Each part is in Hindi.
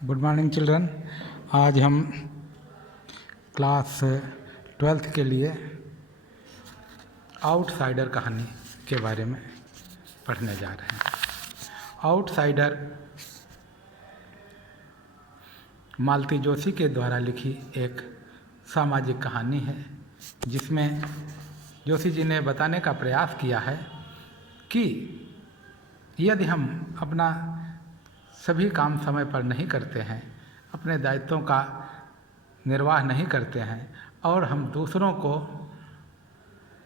Good morning children. आज हम क्लास 12th के लिए आउटसाइडर कहानी के बारे में पढ़ने जा रहे हैं। आउटसाइडर मालती जोशी के द्वारा लिखी एक सामाजिक कहानी है, जिसमें जोशी जी ने बताने का प्रयास किया है कि यदि हम अपना सभी काम समय पर नहीं करते हैं, अपने दायित्वों का निर्वाह नहीं करते हैं और हम दूसरों को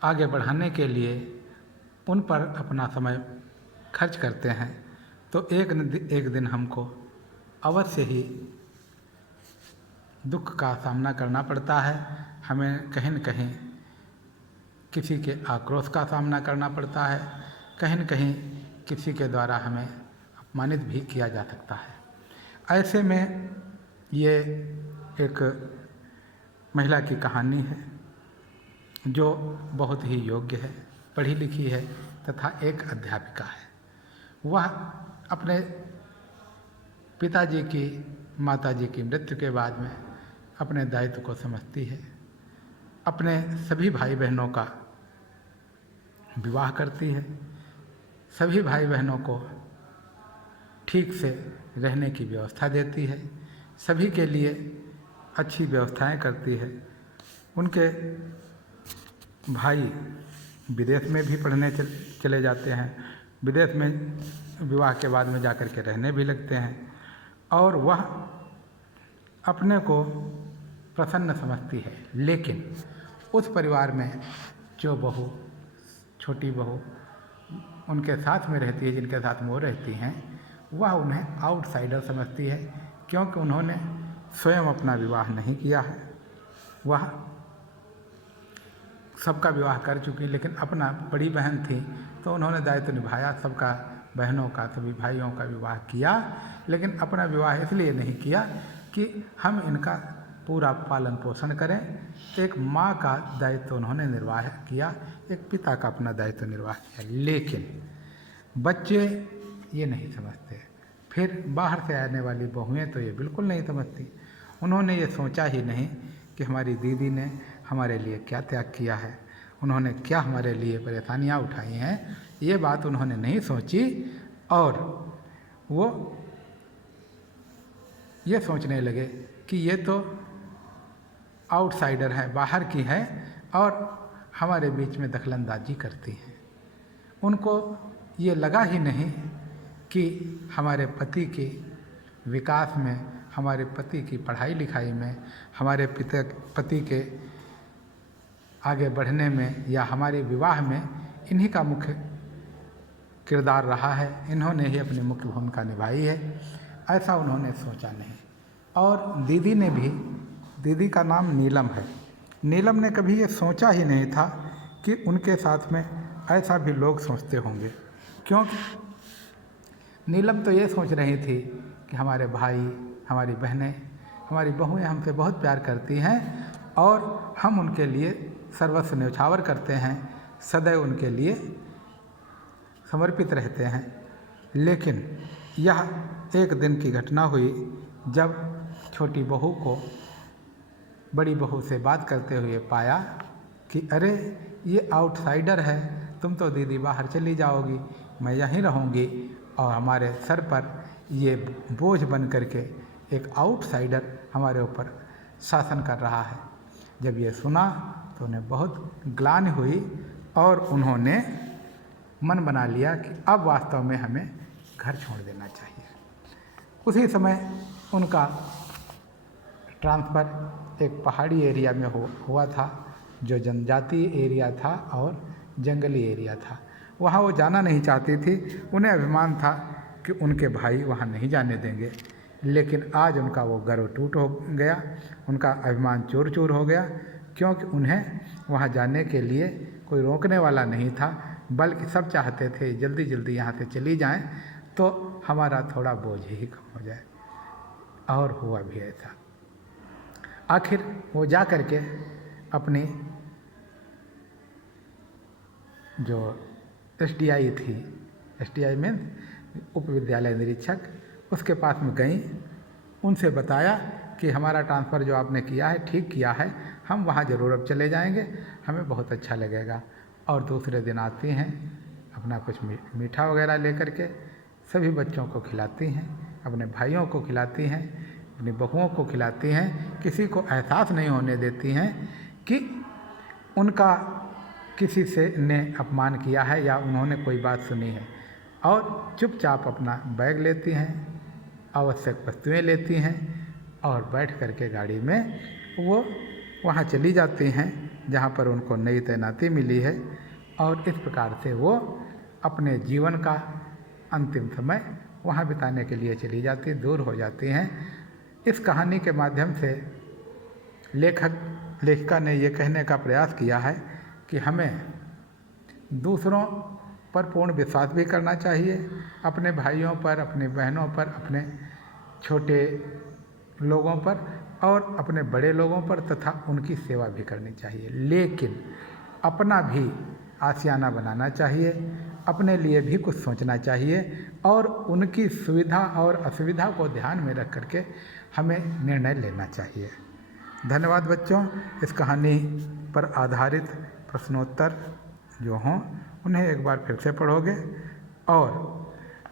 आगे बढ़ाने के लिए उन पर अपना समय खर्च करते हैं, तो एक दिन हमको अवश्य ही दुख का सामना करना पड़ता है। हमें कहीं न कहीं किसी के आक्रोश का सामना करना पड़ता है, कहीं न कहीं किसी के द्वारा हमें अपमानित भी किया जा सकता है। ऐसे में ये एक महिला की कहानी है जो बहुत ही योग्य है, पढ़ी लिखी है तथा एक अध्यापिका है। वह अपने पिताजी की माताजी की मृत्यु के बाद में अपने दायित्व को समझती है, अपने सभी भाई बहनों का विवाह करती है, सभी भाई बहनों को ठीक से रहने की व्यवस्था देती है, सभी के लिए अच्छी व्यवस्थाएं करती है। उनके भाई विदेश में भी पढ़ने चले जाते हैं, विदेश में विवाह के बाद में जाकर के रहने भी लगते हैं और वह अपने को प्रसन्न समझती है। लेकिन उस परिवार में जो बहू, छोटी बहू उनके साथ में रहती है, जिनके साथ वो रहती हैं, वह उन्हें आउटसाइडर समझती है, क्योंकि उन्होंने स्वयं अपना विवाह नहीं किया है। वह सबका विवाह कर चुकी, लेकिन अपना बड़ी बहन थी तो उन्होंने दायित्व निभाया, सबका बहनों का, सभी भाइयों का विवाह किया, लेकिन अपना विवाह इसलिए नहीं किया कि हम इनका पूरा पालन पोषण करें। एक माँ का दायित्व उन्होंने निर्वाह किया, एक पिता का अपना दायित्व निर्वाह किया। लेकिन बच्चे ये नहीं समझते, फिर बाहर से आने वाली बहुएं तो ये बिल्कुल नहीं समझती। उन्होंने ये सोचा ही नहीं कि हमारी दीदी ने हमारे लिए क्या त्याग किया है, उन्होंने क्या हमारे लिए परेशानियां उठाई हैं, ये बात उन्होंने नहीं सोची और वो ये सोचने लगे कि ये तो आउटसाइडर है, बाहर की है और हमारे बीच में दखलंदाजी करती है। उनको ये लगा ही नहीं कि हमारे पति के विकास में, हमारे पति की पढ़ाई लिखाई में, हमारे पति के आगे बढ़ने में या हमारे विवाह में इन्हीं का मुख्य किरदार रहा है, इन्होंने ही अपनी मुख्य भूमिका निभाई है। ऐसा उन्होंने सोचा नहीं। और दीदी ने भी, दीदी का नाम नीलम है, नीलम ने कभी ये सोचा ही नहीं था कि उनके साथ में ऐसा भी लोग सोचते होंगे, क्योंकि नीलम तो ये सोच रही थी कि हमारे भाई, हमारी बहनें, हमारी बहुएं हमसे बहुत प्यार करती हैं और हम उनके लिए सर्वस्व न्यौछावर करते हैं, सदैव उनके लिए समर्पित रहते हैं। लेकिन यह एक दिन की घटना हुई जब छोटी बहू को बड़ी बहू से बात करते हुए पाया कि अरे ये आउटसाइडर है, तुम तो दीदी बाहर चली जाओगी, मैं यहीं रहूँगी और हमारे सर पर ये बोझ बन करके एक आउटसाइडर हमारे ऊपर शासन कर रहा है। जब ये सुना तो उन्हें बहुत ग्लानि हुई और उन्होंने मन बना लिया कि अब वास्तव में हमें घर छोड़ देना चाहिए। उसी समय उनका ट्रांसफ़र एक पहाड़ी एरिया में हुआ था, जो जनजातीय एरिया था और जंगली एरिया था। वहाँ वो जाना नहीं चाहती थी, उन्हें अभिमान था कि उनके भाई वहाँ नहीं जाने देंगे। लेकिन आज उनका वो गर्व टूट हो गया, उनका अभिमान चूर चूर हो गया, क्योंकि उन्हें वहाँ जाने के लिए कोई रोकने वाला नहीं था, बल्कि सब चाहते थे जल्दी जल्दी यहाँ से चली जाएं तो हमारा थोड़ा बोझ ही कम हो जाए। और हुआ भी ऐसा। आखिर वो जा कर के अपनी जो SDI थी, SDI में उप विद्यालय निरीक्षक, उसके पास में गई, उनसे बताया कि हमारा ट्रांसफ़र जो आपने किया है ठीक किया है, हम वहाँ ज़रूर अब चले जाएंगे, हमें बहुत अच्छा लगेगा। और दूसरे दिन आती हैं, अपना कुछ मीठा वगैरह लेकर के सभी बच्चों को खिलाती हैं, अपने भाइयों को खिलाती हैं, अपनी बहुओं को खिलाती हैं। किसी को एहसास नहीं होने देती हैं कि उनका किसी से ने अपमान किया है या उन्होंने कोई बात सुनी है, और चुपचाप अपना बैग लेती हैं, आवश्यक वस्तुएं लेती हैं और बैठ कर के गाड़ी में वो वहाँ चली जाती हैं जहाँ पर उनको नई तैनाती मिली है। और इस प्रकार से वो अपने जीवन का अंतिम समय वहाँ बिताने के लिए चली जाती, दूर हो जाती हैं। इस कहानी के माध्यम से लेखिका ने ये कहने का प्रयास किया है कि हमें दूसरों पर पूर्ण विश्वास भी करना चाहिए, अपने भाइयों पर, अपनी बहनों पर, अपने छोटे लोगों पर और अपने बड़े लोगों पर, तथा उनकी सेवा भी करनी चाहिए। लेकिन अपना भी आशियाना बनाना चाहिए, अपने लिए भी कुछ सोचना चाहिए और उनकी सुविधा और असुविधा को ध्यान में रख करके हमें निर्णय लेना चाहिए। धन्यवाद बच्चों। इस कहानी पर आधारित प्रश्नोत्तर जो हों उन्हें एक बार फिर से पढ़ोगे और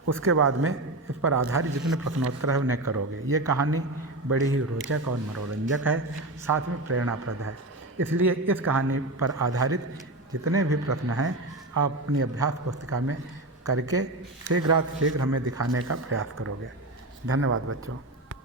उसके बाद में इस पर आधारित जितने प्रश्नोत्तर है उन्हें करोगे। ये कहानी बड़ी ही रोचक और मनोरंजक है, साथ में प्रेरणाप्रद है। इसलिए इस कहानी पर आधारित जितने भी प्रश्न हैं आप अपनी अभ्यास पुस्तिका में करके शीघ्रातिशीघ्र हमें दिखाने का प्रयास करोगे। धन्यवाद बच्चों।